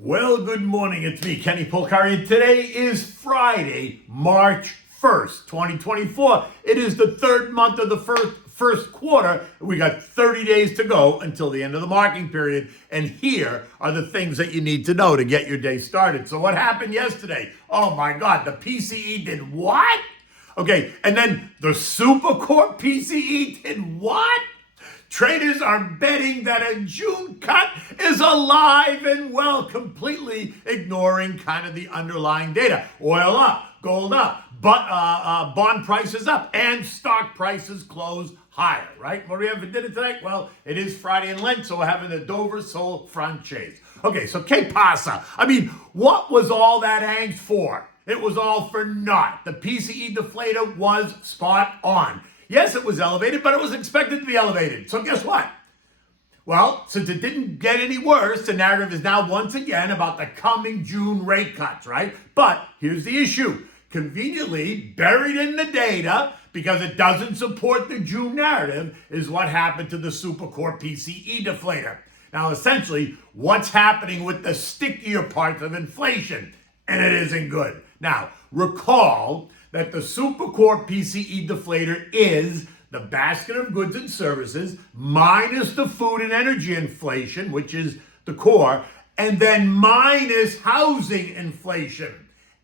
Well, good morning. It's me, Kenny Polcari, and today is Friday, March 1st, 2024. It is the third month of the first quarter. We got 30 days to go until the end of the marking period, and here are the things that you need to know to get your day started. So what happened yesterday? Oh my God, the PCE did what? Okay, and then the Supercore PCE did what? Traders are betting that a June cut is alive and well, completely ignoring kind of the underlying data. Oil up, gold up, but bond prices up, and stock prices close higher, right? What do we have for dinner tonight? Well, it is Friday in Lent, so we're having a Dover Sole Francese. Okay, so que pasa? I mean, what was all that angst for? It was all for naught. The PCE deflator was spot on. Yes, it was elevated, but it was expected to be elevated. So guess what? Well, since it didn't get any worse, the narrative is now once again about the coming June rate cuts, right? But here's the issue. Conveniently buried in the data, because it doesn't support the June narrative, is what happened to the Supercore PCE deflator. Now, essentially, what's happening with the stickier parts of inflation? And it isn't good. Now, recall that the Supercore PCE deflator is the basket of goods and services minus the food and energy inflation, which is the core, and then minus housing inflation.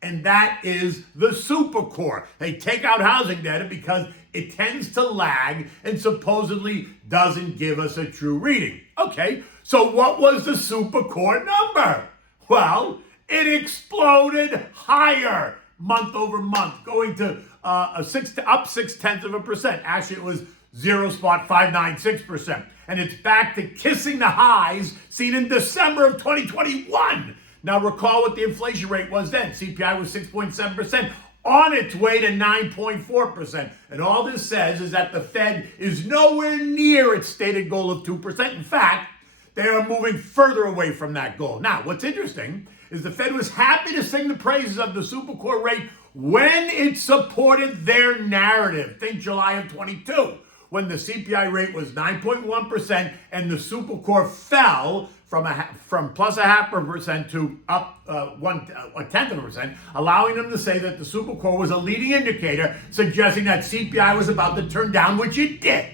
And that is the Supercore. They take out housing data because it tends to lag and supposedly doesn't give us a true reading. Okay, so what was the Supercore number? Well, it exploded higher month over month, going to up 0.6%. Actually, it was 0.596%. And it's back to kissing the highs seen in December of 2021. Now, recall what the inflation rate was then. CPI was 6.7%, on its way to 9.4%. And all this says is that the Fed is nowhere near its stated goal of 2%. In fact, they are moving further away from that goal. Now, what's interesting is the Fed was happy to sing the praises of the Supercore rate when it supported their narrative. Think July of 22, when the CPI rate was 9.1% and the Supercore fell from plus 0.5% to up 0.1%, allowing them to say that the Supercore was a leading indicator, suggesting that CPI was about to turn down, which it did.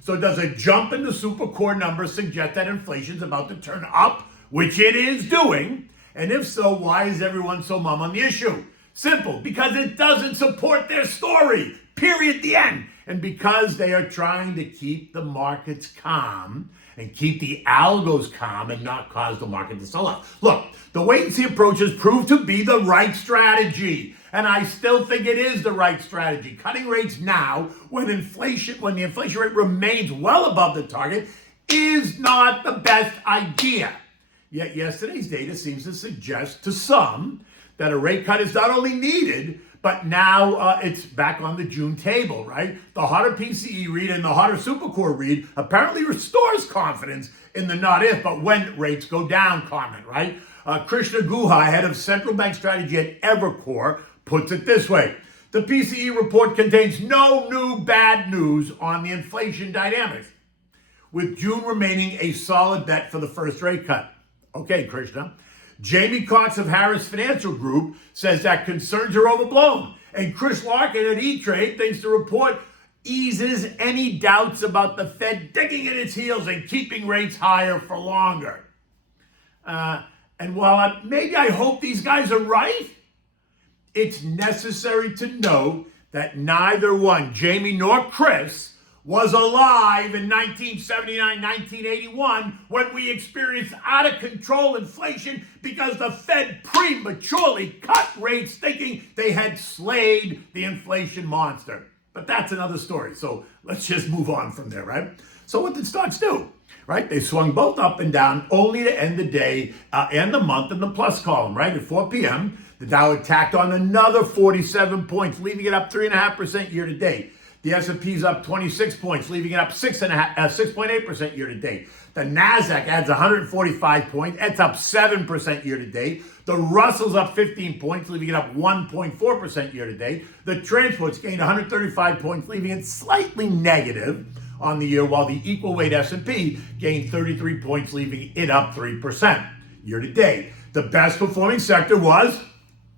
So does a jump in the Supercore numbers suggest that inflation is about to turn up, which it is doing? And if so, why is everyone so mum on the issue? Simple, because it doesn't support their story. Period, the end. And because they are trying to keep the markets calm and keep the algos calm and not cause the market to sell off. Look, the wait-and-see approach has proved to be the right strategy. And I still think it is the right strategy. Cutting rates now, when the inflation rate remains well above the target, is not the best idea. Yet yesterday's data seems to suggest to some that a rate cut is not only needed, but now it's back on the June table, right? The hotter PCE read and the hotter Supercore read apparently restores confidence in the not if, but when rates go down comment, right? Krishna Guhai, head of central bank strategy at Evercore, puts it this way. The PCE report contains no new bad news on the inflation dynamics, with June remaining a solid bet for the first rate cut. Okay, Krishna. Jamie Cox of Harris Financial Group says that concerns are overblown. And Chris Larkin at E-Trade thinks the report eases any doubts about the Fed digging at its heels and keeping rates higher for longer. And while maybe I hope these guys are right, it's necessary to note that neither one, Jamie nor Chris, was alive in 1979, 1981, when we experienced out of control inflation because the Fed prematurely cut rates thinking they had slayed the inflation monster. But that's another story. So let's just move on from there, right? So what did stocks do? Right? They swung both up and down only to end the day and the month in the plus column, right? At 4 p.m., the Dow attacked on another 47 points, leaving it up 3.5% year to date. The S&P's up 26 points, leaving it up 6.8% year to date. The NASDAQ adds 145 points. It's up 7% year to date. The Russell's up 15 points, leaving it up 1.4% year to date. The transports gained 135 points, leaving it slightly negative on the year, while the equal weight S&P gained 33 points, leaving it up 3% year to date. The best performing sector was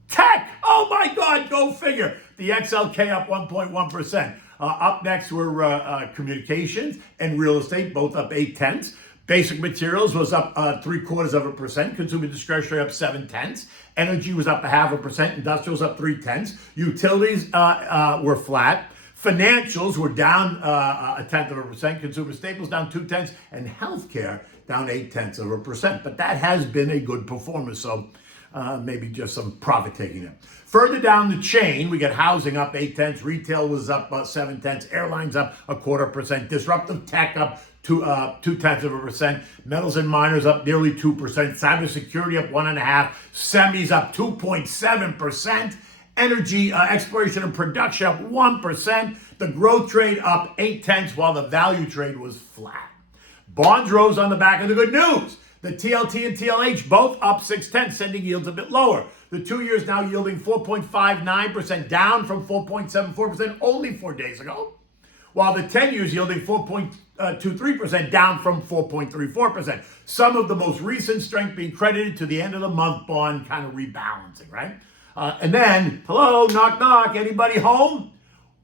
tech. Oh my God, go figure. The XLK up 1.1%. Up next were communications and real estate, both up 0.8. Basic materials was up 0.75%. Consumer discretionary up 0.7. Energy was up 0.5%. Industrials up 0.3. Utilities were flat. Financials were down 0.1%. Consumer staples down 0.2, and healthcare down 0.8%. But that has been a good performance. So maybe just some profit taking there. Further down the chain, we got housing up 0.8. Retail was up 0.7. Airlines up 0.25%. Disruptive tech up 0.2%. Metals and miners up nearly 2%. Cybersecurity up 1.5%. Semis up 2.7%. Energy exploration and production up 1%. The growth trade up 0.8, while the value trade was flat. Bonds rose on the back of the good news. The TLT and TLH both up 0.6, sending yields a bit lower. The 2 years now yielding 4.59%, down from 4.74% only 4 days ago, while the 10 years yielding 4.23%, down from 4.34%. Some of the most recent strength being credited to the end of the month bond kind of rebalancing, right? And then, hello, knock, knock, anybody home?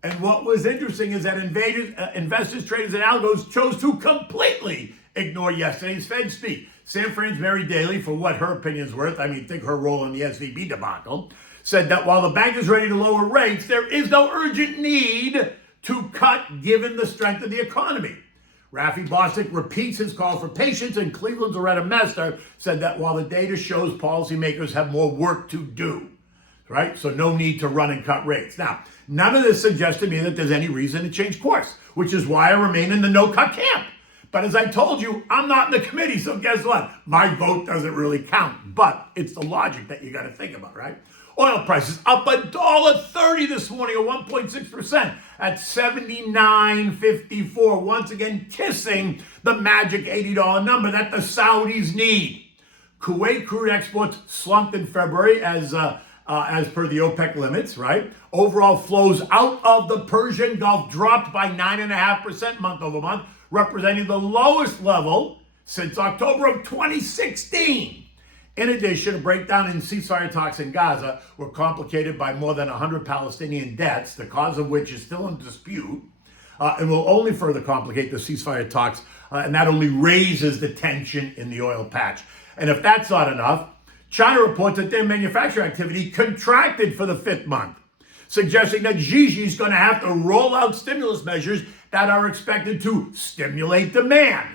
And what was interesting is that investors, traders, and algos chose to completely ignore yesterday's Fed speak. San Fran's Mary Daly, for what her opinion's worth, I mean, think her role in the SVB debacle, said that while the bank is ready to lower rates, there is no urgent need to cut given the strength of the economy. Rafi Bostic repeats his call for patience, and Cleveland's Loretta Mester said that while the data shows policymakers have more work to do, right? So no need to run and cut rates. Now, none of this suggests to me that there's any reason to change course, which is why I remain in the no-cut camp. But as I told you, I'm not in the committee, so guess what? My vote doesn't really count. But it's the logic that you got to think about, right? Oil prices up $1.30 this morning, or 1.6%, at $79.54. Once again, kissing the magic $80 number that the Saudis need. Kuwait crude exports slumped in February as per the OPEC limits, right? Overall flows out of the Persian Gulf dropped by 9.5% month over month, representing the lowest level since October of 2016. In addition, a breakdown in ceasefire talks in Gaza were complicated by more than 100 Palestinian deaths, the cause of which is still in dispute, and will only further complicate the ceasefire talks, and that only raises the tension in the oil patch. And if that's not enough, China reports that their manufacturing activity contracted for the 5th month, suggesting that Xi is going to have to roll out stimulus measures that are expected to stimulate demand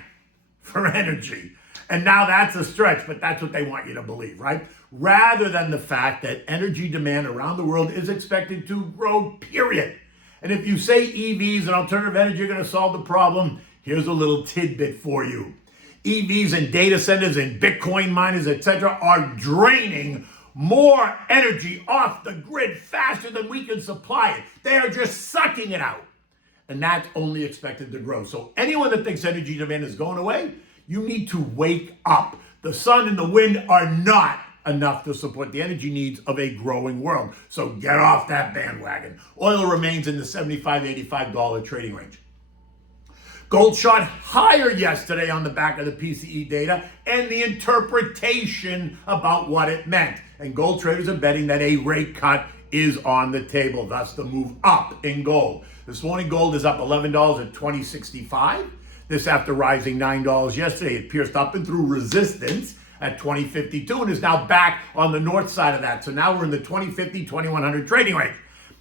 for energy. And now that's a stretch, but that's what they want you to believe, right? Rather than the fact that energy demand around the world is expected to grow, period. And if you say EVs and alternative energy are going to solve the problem, here's a little tidbit for you. EVs and data centers and Bitcoin miners, etc., are draining more energy off the grid faster than we can supply it. They are just sucking it out. And that's only expected to grow. So anyone that thinks energy demand is going away, you need to wake up. The sun and the wind are not enough to support the energy needs of a growing world. So get off that bandwagon. Oil remains in the $75, $85 trading range. Gold shot higher yesterday on the back of the PCE data and the interpretation about what it meant. And gold traders are betting that a rate cut is on the table, thus the move up in gold. This morning, gold is up $11 at $20.65. This after rising $9 yesterday. It pierced up and through resistance at $20.52 and is now back on the north side of that. So now we're in the $20.50, $2100 trading range.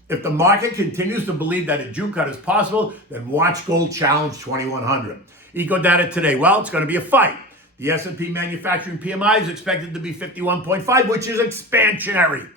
If the market continues to believe that a June cut is possible, then watch gold challenge 2100. Eco data today, well, it's going to be a fight. The S&P manufacturing PMI is expected to be 51.5, which is expansionary.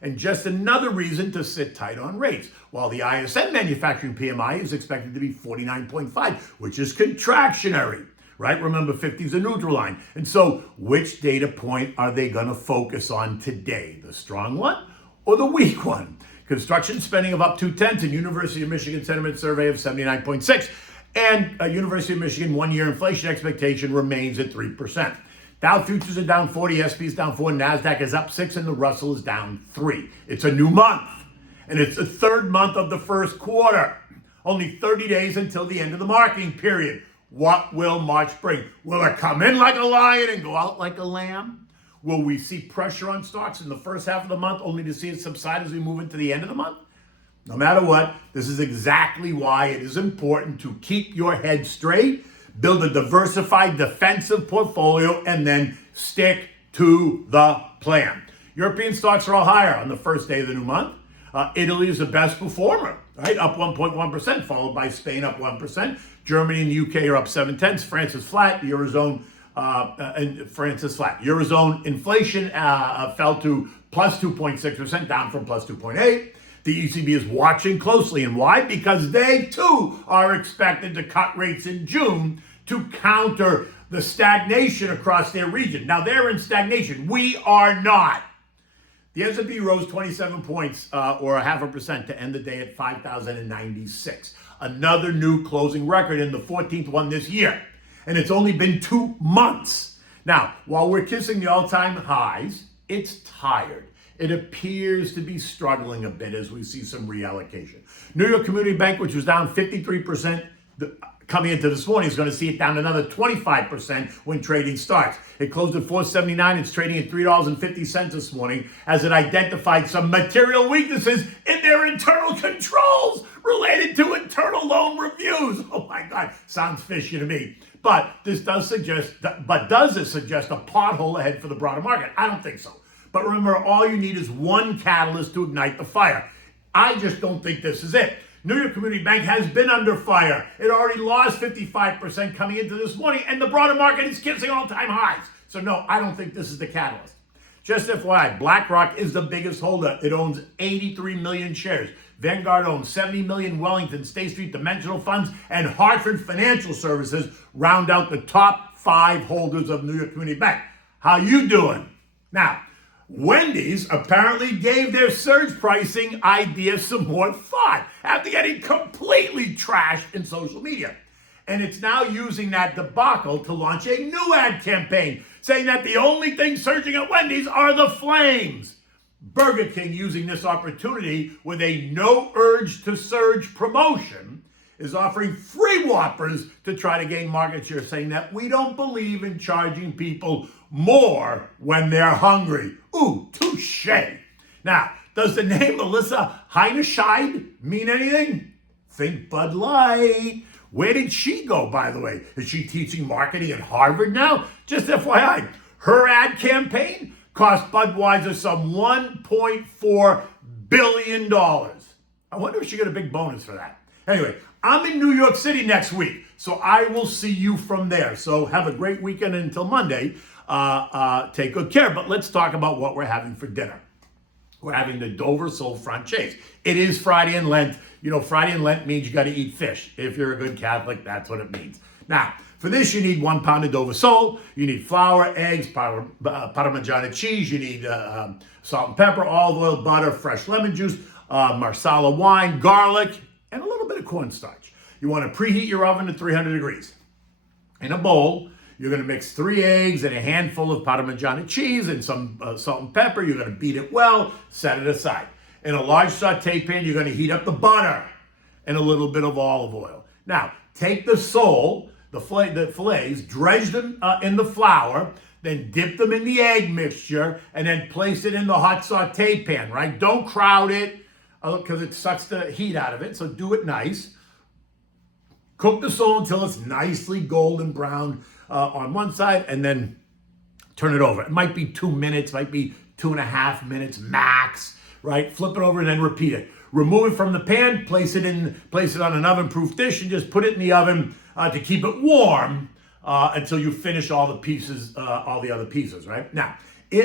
And just another reason to sit tight on rates. While the ISM manufacturing PMI is expected to be 49.5, which is contractionary, right? Remember, 50 is a neutral line. And so which data point are they going to focus on today? The strong one or the weak one? Construction spending of up 0.2, and University of Michigan sentiment survey of 79.6. And University of Michigan 1-year inflation expectation remains at 3%. Dow futures are down 40, SP is down 4, NASDAQ is up 6, and the Russell is down 3. It's a new month, and it's the 3rd month of the 1st quarter. Only 30 days until the end of the marketing period. What will March bring? Will it come in like a lion and go out like a lamb? Will we see pressure on stocks in the first half of the month only to see it subside as we move into the end of the month? No matter what, this is exactly why it is important to keep your head straight, build a diversified defensive portfolio, and then stick to the plan. European stocks are all higher on the first day of the new month. Italy is the best performer, right? Up 1.1%, followed by Spain up 1%. Germany and the UK are up 0.7. France is flat. Eurozone and France is flat. Eurozone inflation fell to plus 2.6%, down from plus 2.8. The ECB is watching closely. And why? Because they too are expected to cut rates in June to counter the stagnation across their region. Now they're in stagnation. We are not. The S&P rose 27 points or 0.5% to end the day at 5,096. Another new closing record in the 14th one this year. And it's only been 2 months. Now, while we're kissing the all-time highs, it's tired. It appears to be struggling a bit as we see some reallocation. New York Community Bank, which was down 53% coming into this morning, is going to see it down another 25% when trading starts. It closed at $4.79. It's trading at $3.50 this morning as it identified some material weaknesses in their internal controls related to internal loan reviews. Oh my God, sounds fishy to me. But this does suggest, does it suggest a pothole ahead for the broader market? I don't think so. But remember, all you need is one catalyst to ignite the fire. I just don't think this is it. New York Community Bank has been under fire. It already lost 55% coming into this morning, and the broader market is kissing all-time highs. So no, I don't think this is the catalyst. Just FYI, BlackRock is the biggest holder. It owns 83 million shares. Vanguard owns 70 million. Wellington, State Street, Dimensional Funds, and Hartford Financial Services round out the top 5 holders of New York Community Bank. How you doing? Now, Wendy's apparently gave their surge pricing idea some more thought after getting completely trashed in social media. And it's now using that debacle to launch a new ad campaign, saying that the only thing surging at Wendy's are the flames. Burger King, using this opportunity with a no urge to surge promotion, is offering free Whoppers to try to gain market share, saying that we don't believe in charging people more when they're hungry. Ooh, touche. Now, does the name Melissa Heinerscheid mean anything? Think Bud Light. Where did she go, by the way? Is she teaching marketing at Harvard now? Just FYI, her ad campaign cost Budweiser some $1.4 billion. I wonder if she got a big bonus for that. Anyway, I'm in New York City next week, so I will see you from there. So have a great weekend until Monday. Take good care, but let's talk about what we're having for dinner. We're having the Dover sole franchise. It is Friday in Lent. You know, Friday in Lent means you got to eat fish. If you're a good Catholic, that's what it means. Now, for this, you need 1 pound of Dover sole. You need flour, eggs, Parmigiano cheese. You need salt and pepper, olive oil, butter, fresh lemon juice, Marsala wine, garlic, and a little bit of cornstarch. You want to preheat your oven to 300 degrees. In a bowl, you're going to mix 3 eggs and a handful of Parmigiano cheese and some salt and pepper. You're going to beat it well, set it aside. In a large saute pan, you're going to heat up the butter and a little bit of olive oil. Now, take the sole, the fillets, dredge them in the flour, then dip them in the egg mixture, and then place it in the hot saute pan, right? Don't crowd it because it sucks the heat out of it, so do it nice. Cook the sole until it's nicely golden brown on one side, and then turn it over. It might be 2 minutes, might be 2.5 minutes max, right? Flip it over and then repeat it. Remove it from the pan, place it on an oven-proof dish, and just put it in the oven to keep it warm until you finish all the pieces, all the other pieces, right? Now,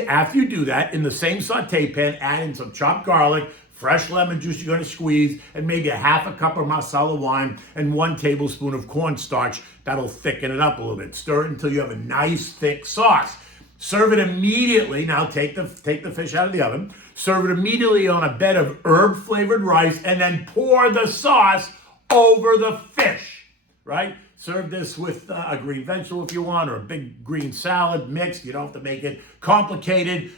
after you do that, in the same saute pan, add in some chopped garlic, fresh lemon juice you're going to squeeze, and maybe a 1/2 cup of Marsala wine and 1 tablespoon of cornstarch. That'll thicken it up a little bit. Stir it until you have a nice thick sauce. Serve it immediately. Now take the fish out of the oven. Serve it immediately on a bed of herb-flavored rice, and then pour the sauce over the fish, right? Serve this with a green vegetable if you want, or a big green salad mixed. You don't have to make it complicated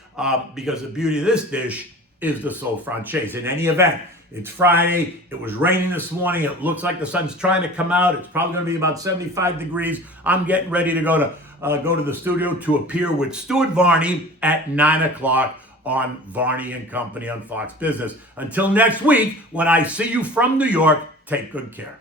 because the beauty of this dish is the sole franchise. In any event, it's Friday. It was raining this morning. It looks like the sun's trying to come out. It's probably going to be about 75 degrees. I'm getting ready to go to go to the studio to appear with Stuart Varney at 9 o'clock on Varney and Company on Fox Business. Until next week, when I see you from New York, take good care.